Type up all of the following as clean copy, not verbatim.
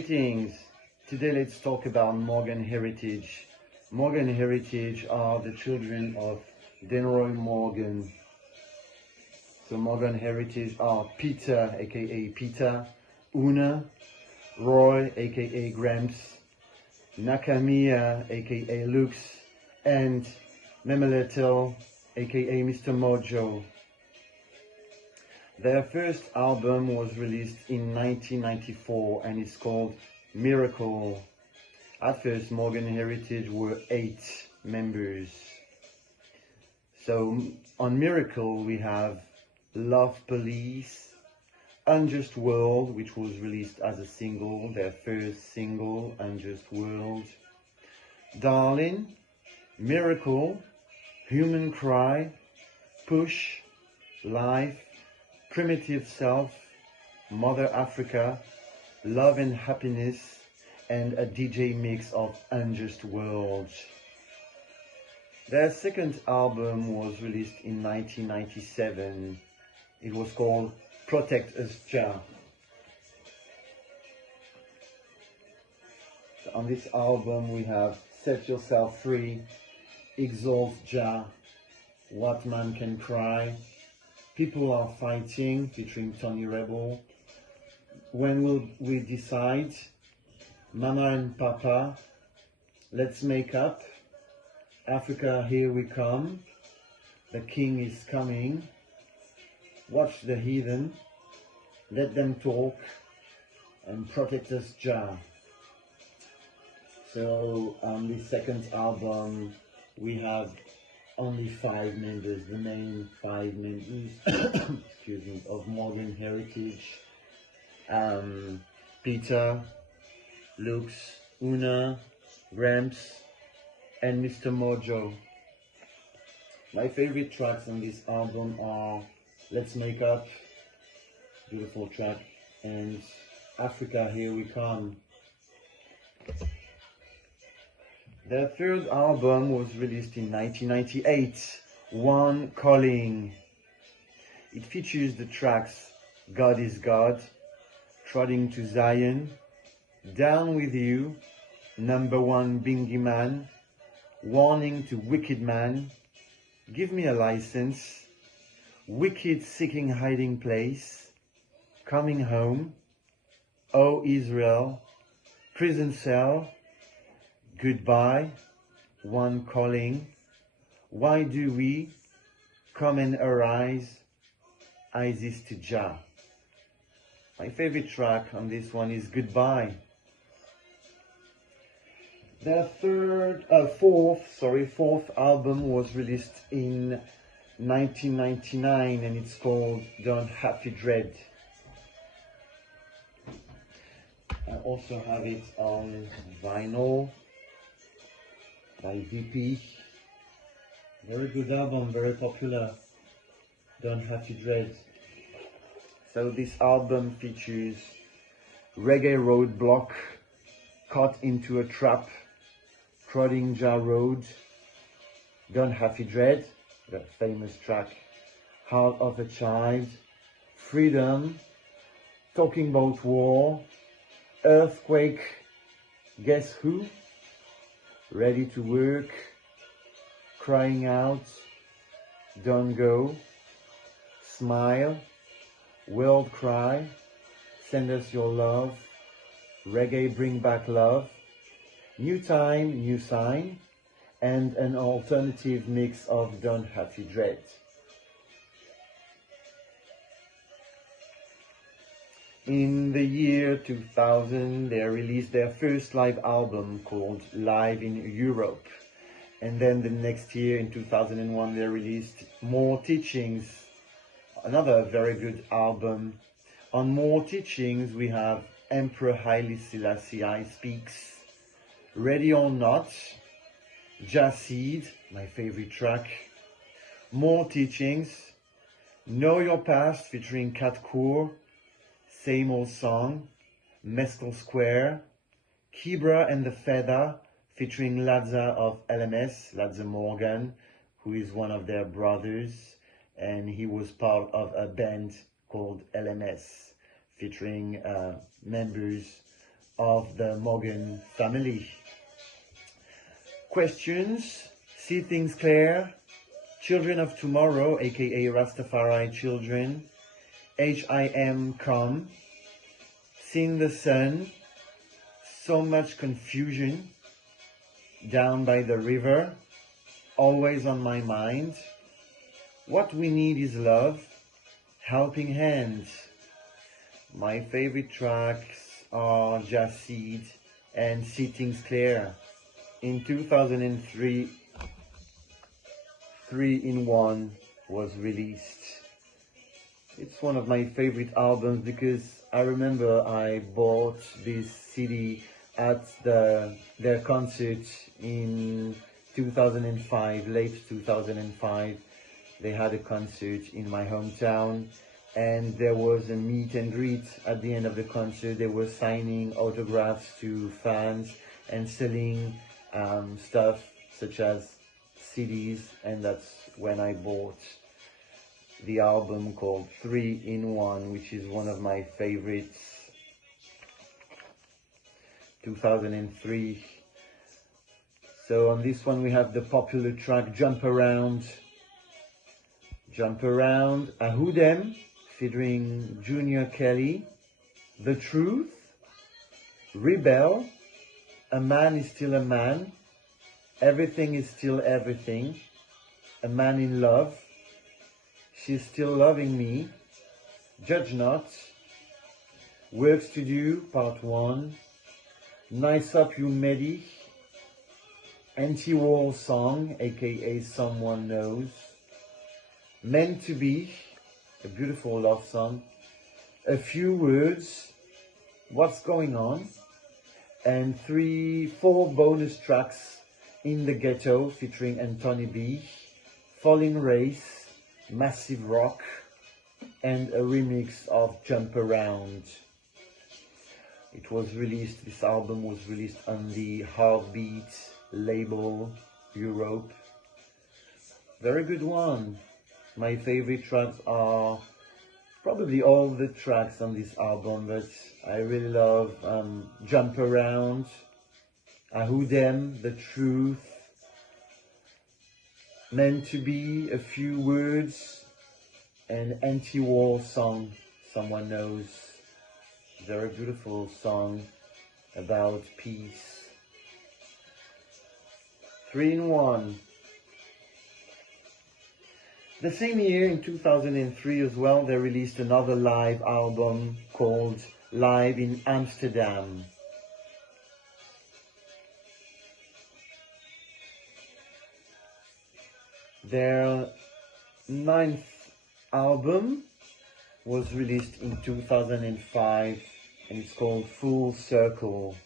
Greetings. Today let's talk about Morgan heritage. Morgan heritage are the children of Denroy Morgan. So Morgan heritage are PEETAH, aka PEETAH, Una, Roy, aka Gramps, Nakamiya, aka Lux, and Memeletel, aka Mr. Mojo. Their first album was released in 1994 and it's called Miracle. At first, Morgan Heritage were 8 members. So on Miracle we have Love Police, Unjust World, which was released as a single, their first single, Unjust World, Darling, Miracle, Human Cry, Push, Life, Primitive Self, Mother Africa, Love and Happiness, and a DJ mix of Unjust World. Their second album was released in 1997. It was called Protect Us Jah. So on this album we have Set Yourself Free, Exalt Jah, What Man Can Cry, People Are Fighting featuring Tony Rebel, When Will We Decide, Mama and Papa, Let's Make Up, Africa Here We Come, The King Is Coming, Watch the Heathen, Let Them Talk, and Protect Us Jah. So on the second album we have only 5 members, the main 5 members excuse me, of Morgan Heritage. PEETAH, Lux, Una, Gramps, and Mr. Mojo. My favorite tracks on this album are Let's Make Up, beautiful track, and Africa Here We Come. Their third album was released in 1998, One Calling. It features the tracks God is God, Trotting to Zion, Down With You, Number One Bingy Man, Warning to Wicked Man, Give Me a License, Wicked Seeking Hiding Place, Coming Home, Oh Israel, Prison Cell, Goodbye, One Calling, Why Do We, Come and Arise, Isis to Jah. My favorite track on this one is Goodbye. Their fourth album was released in 1999 and it's called Don't Happy Dread. I also have it on vinyl by VP. Very good album, very popular. Don't Happy Dread. So this album features Reggae Roadblock, Caught Into a Trap, Trotting Jah Road, Don't Happy Dread, that famous track, Heart of a Child, Freedom, Talking About War, Earthquake, Guess Who, Ready to Work, Crying Out, Don't Go, Smile, World Cry, Send Us Your Love, Reggae Bring Back Love, New Time, New Sign, and an alternative mix of Don't Happy Dread. In the year 2000, they released their first live album called Live in Europe. And then the next year, in 2001, they released More Teachings, another very good album. On More Teachings, we have Emperor Haile Selassie I Speaks, Ready or Not, Jah Seed, my favorite track, More Teachings, Know Your Past featuring Kat Koor, Same Old Song, Mescal Square, Kibra and the Feather featuring Ladza of LMS, Ladza Morgan, who is one of their brothers, and he was part of a band called LMS featuring members of the Morgan family. Questions? See Things Clear, Children of Tomorrow, aka Rastafari Children, HIM Come, Sing the Sun, So Much Confusion, Down by the River, Always on My Mind, What We Need Is Love, Helping Hands. My favorite tracks are Just Seed and See Things Clear. In 2003, 3-in-1 was released. It's one of my favorite albums because I remember I bought this CD at their concert in 2005, late 2005. They had a concert in my hometown, and there was a meet and greet at the end of the concert. They were signing autographs to fans and selling stuff such as CDs, and that's when I bought the album called 3-in-1, which is one of my favorites. 2003. So on this one we have the popular track Jump Around. Jump Around, A Who Dem, featuring Junior Kelly, The Truth, Rebel, A Man Is Still a Man, Everything Is Still Everything, A Man in Love, She's Still Loving Me, Judge Not, Works to Do, Part 1, Nice Up You Medi, Anti-War Song, aka Someone Knows, Meant to Be, a beautiful love song, A Few Words, What's Going On, and 4 bonus tracks, In the Ghetto featuring Anthony B, Falling Race, Massive Rock, and a remix of Jump Around. It was released, this album was released on the Heartbeat label, Europe. Very good one. My favorite tracks are probably all the tracks on this album, but I really love Jump Around, A Who Dem, The Truth, Meant to Be, A Few Words, and Anti-War Song, Someone Knows. Very beautiful song about peace. 3-in-1. The same year, in 2003 as well, they released another live album called Live in Amsterdam. Their 9th album was released in 2005, and it's called Full Circle.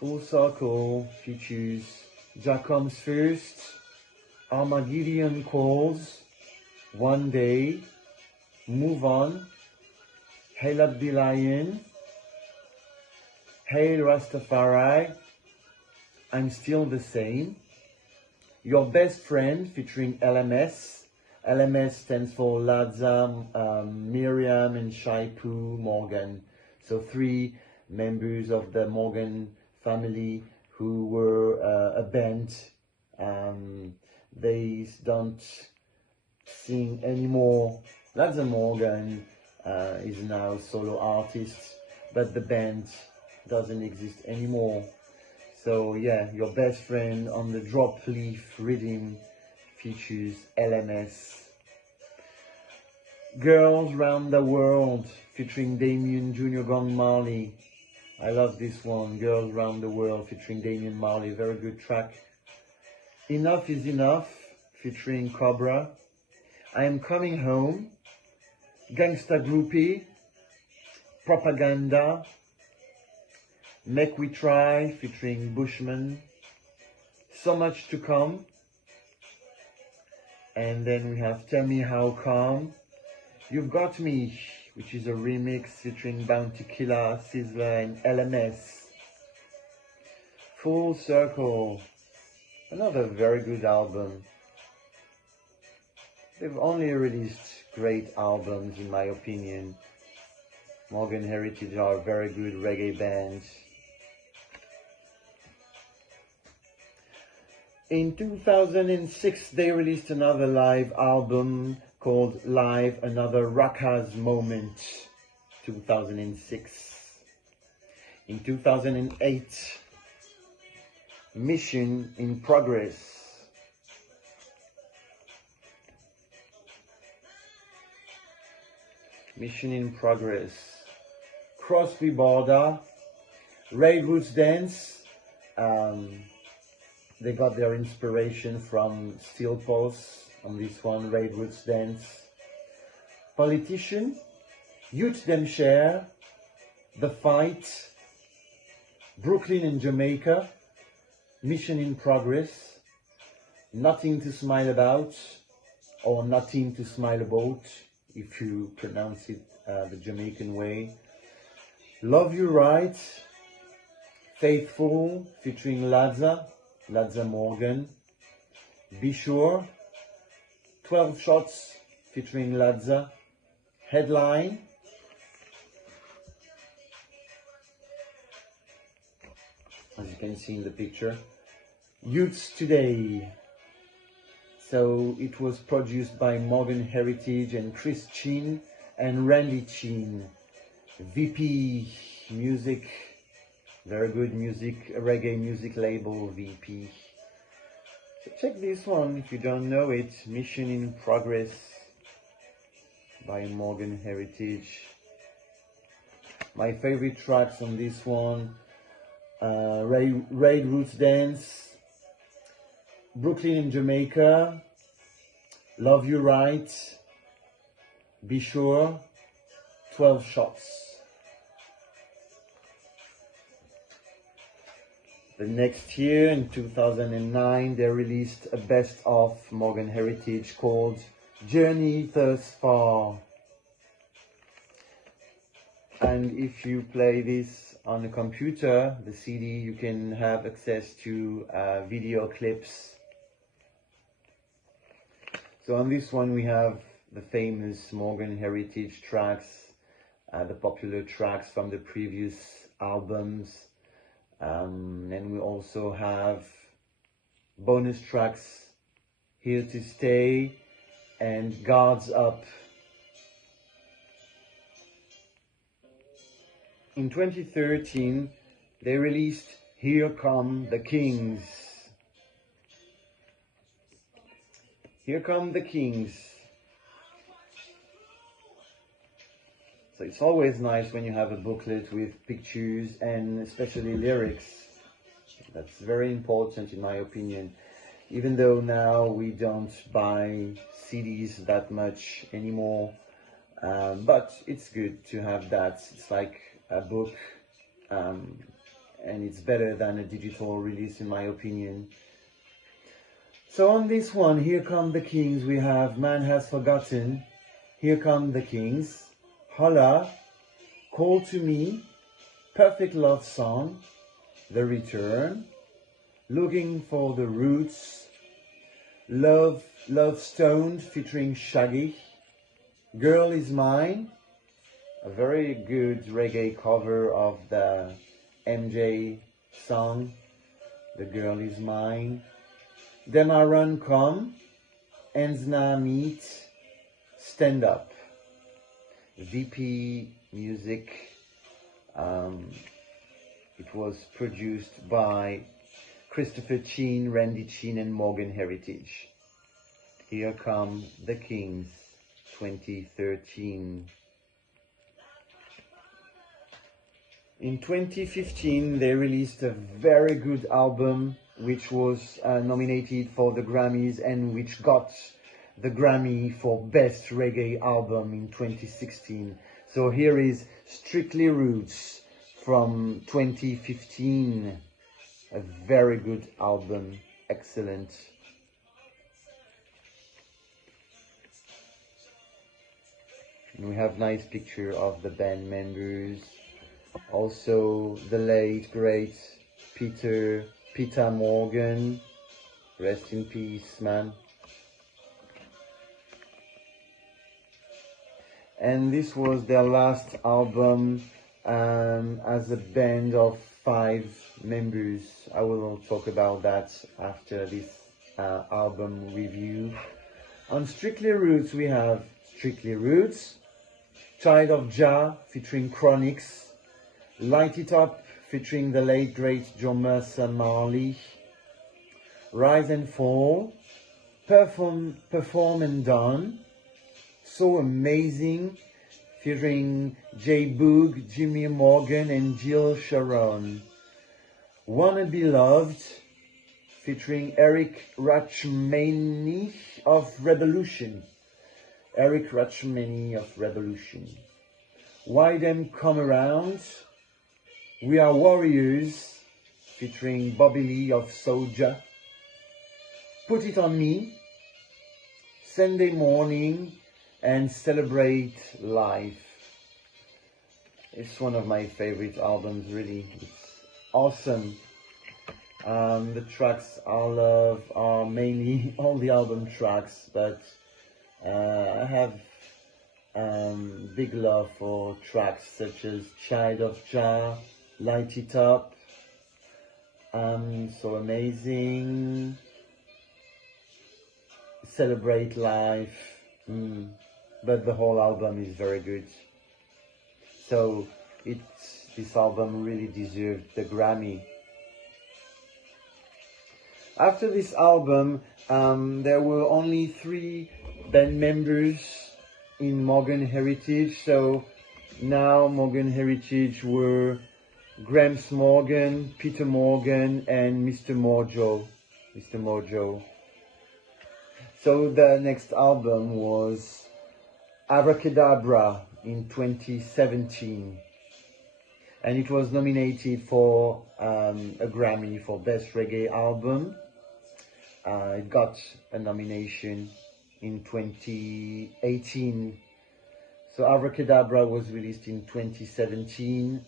Full Circle features Jack Comes First, Armageddon Calls, One Day, Move On, Hail Up the Lion, Hail Rastafari, I'm Still the Same, Your Best Friend featuring LMS. LMS stands for Ladza, Miriam, and Shaipu Morgan. So 3 members of the Morgan family who were a band. They don't sing anymore. Ladza Morgan is now solo artist, but the band doesn't exist anymore. So yeah, Your Best Friend on the Drop Leaf Rhythm features LMS. Girls Round the World featuring Damien Junior Gong Marley. I love this one, Girls Round the World featuring Damien Marley, very good track. Enough Is Enough featuring Cobra. I Am Coming Home, Gangsta Groupie, Propaganda, Make We Try featuring Bushman, So Much to Come, and then we have Tell Me How Come, You've Got Me, which is a remix featuring Bounty Killer, Sizzler, and LMS. Full Circle, another very good album. They've only released great albums in my opinion. Morgan Heritage are a very good reggae band. In 2006 they released another live album called Live Another Raka's Moment, 2006. In 2008, Mission in Progress. Mission in Progress. Crosby Border, Ray Roots Dance. They got their inspiration from Steel Pulse on this one, Ray Roots Dance. Politician, Youth Them Share, The Fight, Brooklyn and Jamaica, Mission in Progress, Nothing to Smile About, or Nothing to Smile About, if you pronounce it the Jamaican way. Love You Right, Faithful featuring Ladza Morgan. Be Sure, 12 Shots featuring Ladza. Headline, as you can see in the picture, Youths Today. So it was produced by Morgan Heritage and Chris Chin and Randy Chin. VP Music, very good music, reggae music label, VP. So check this one if you don't know it, Mission in Progress by Morgan Heritage. My favorite tracks on this one, Ray Roots Dance, Brooklyn in Jamaica, Love You Right, Be Sure, 12 Shots. The next year, in 2009, they released a best of Morgan Heritage called Journey Thus Far. And if you play this on a computer, the CD, you can have access to video clips. So on this one we have the famous Morgan Heritage tracks, the popular tracks from the previous albums, and we also have bonus tracks, Here to Stay and Guards Up. In 2013 they released Here Come the Kings. Here Come the Kings. So it's always nice when you have a booklet with pictures and especially lyrics. That's very important in my opinion. Even though now we don't buy CDs that much anymore, but it's good to have that. It's like a book, and it's better than a digital release in my opinion. So on this one, Here Come the Kings, we have Man Has Forgotten, Here Come the Kings, Holla, Call to Me, Perfect Love Song, The Return, Looking for the Roots, Love Stoned featuring Shaggy, Girl Is Mine, a very good reggae cover of the MJ song, The Girl Is Mine, Demaran Come, Ensna Meet, Stand Up. VP Music. It was produced by Christopher Chin, Randy Chin and Morgan Heritage. Here Come the Kings, 2013. In 2015 they released a very good album which was nominated for the Grammys and which got the Grammy for Best Reggae Album in 2016. So here is Strictly Roots from 2015. A very good album, excellent. And we have nice picture of the band members. Also the late great PEETAH Morgan, rest in peace man. and this was their last album as a band of 5 members. I will talk about that after this album review. On Strictly Roots, we have Strictly Roots, Child of Jah featuring Chronics, Light It Up featuring the late great John Mercer Marley, Rise and Fall, Perform and Done, So Amazing featuring Jay Boog, Jimmy Morgan and Jill Sharon, Wanna Be Loved featuring Eric Rachmany of Revolution. Eric Rachmany of Revolution. Why Them Come Around, We Are Warriors featuring Bobby Lee of Soulja, Put It On Me, Sunday Morning, and Celebrate Life. It's one of my favorite albums, really. It's awesome. The tracks I love are mainly all the album tracks, but I have big love for tracks such as Child of Jah, Light It Up, So Amazing, Celebrate Life, but the whole album is very good. So this album really deserved the Grammy. After this album, there were only 3 band members in Morgan Heritage. So now Morgan Heritage were Gramps Morgan, Peter Morgan, and Mr. Mojo. So the next album was Abracadabra in 2017. And it was nominated for a Grammy for Best Reggae Album. It got a nomination in 2018. So Abracadabra was released in 2017.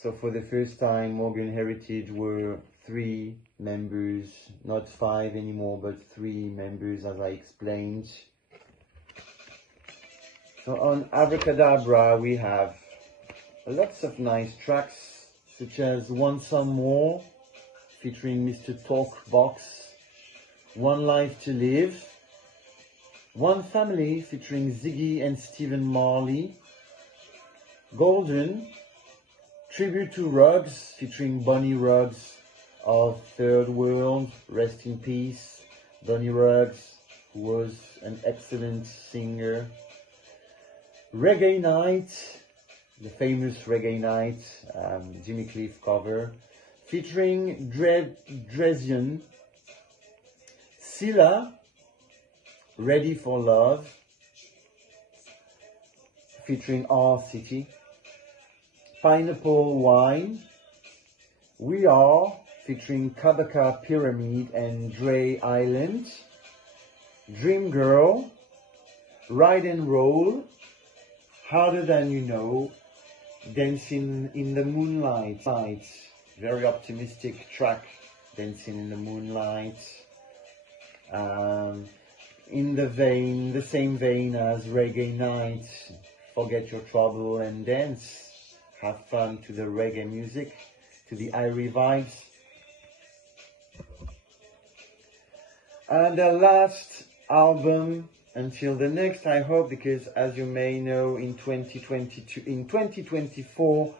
So for the first time, Morgan Heritage were 3 members, not 5 anymore, but 3 members, as I explained. So on Abracadabra, we have lots of nice tracks, such as Want Some More, featuring Mr. Talkbox, One Life to Live, One Family, featuring Ziggy and Stephen Marley, Golden, Tribute to Ruggs, featuring Bonnie Ruggs of Third World, rest in peace, Bonnie Ruggs, who was an excellent singer, Reggae Night, the famous Reggae Night, Jimmy Cliff cover, featuring Drezian, Silla, Ready for Love, featuring R City, Pineapple Wine, We Are, featuring Kabaka Pyramid and Dre Island, Dream Girl, Ride and Roll, Harder Than You Know, Dancing in the Moonlight, very optimistic track, Dancing in the Moonlight, in the same vein as Reggae Night, Forget Your Trouble and Dance, have fun to the reggae music, to the Irie vibes. And the last album, until the next, I hope, because as you may know, in 2024,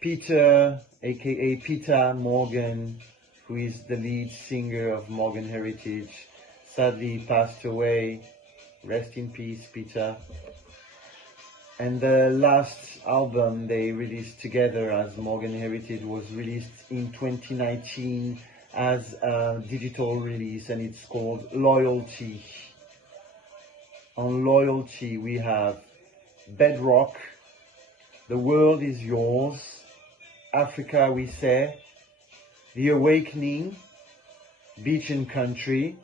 Peter, aka PEETAH Morgan, who is the lead singer of Morgan Heritage, sadly passed away. Rest in peace, Peter. And the last album they released together as Morgan Heritage was released in 2019 as a digital release, and it's called Loyalty. On Loyalty we have Bedrock, The World Is Yours, Africa We Say, The Awakening, Beach and Country,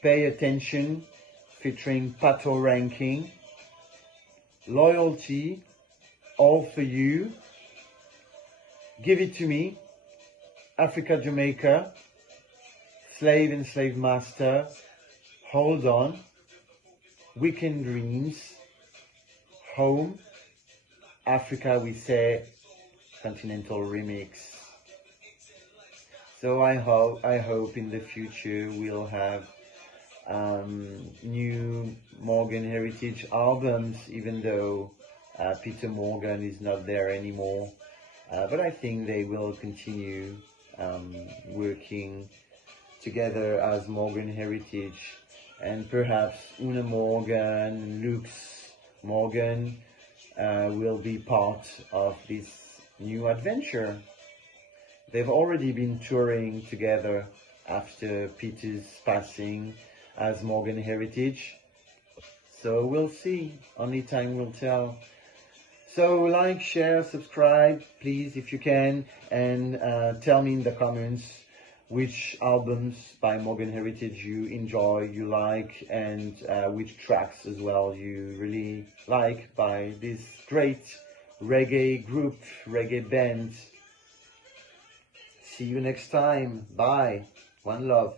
Pay Attention, featuring Pato Ranking, Loyalty, All For You, Give It To Me, Africa Jamaica, Slave and Slave Master, Hold On, Weekend Dreams, Home, Africa we say, Continental Remix. So I hope in the future we'll have new Morgan Heritage albums, even though Peter Morgan is not there anymore. But I think they will continue working together as Morgan Heritage, and perhaps Una Morgan, Lux Morgan will be part of this new adventure. They've already been touring together after Peter's passing as Morgan Heritage. So we'll see, only time will tell. So like, share, subscribe, please, if you can, and tell me in the comments which albums by Morgan Heritage you enjoy, you like, and which tracks as well you really like by this great reggae group, reggae band. See you next time. Bye. One love.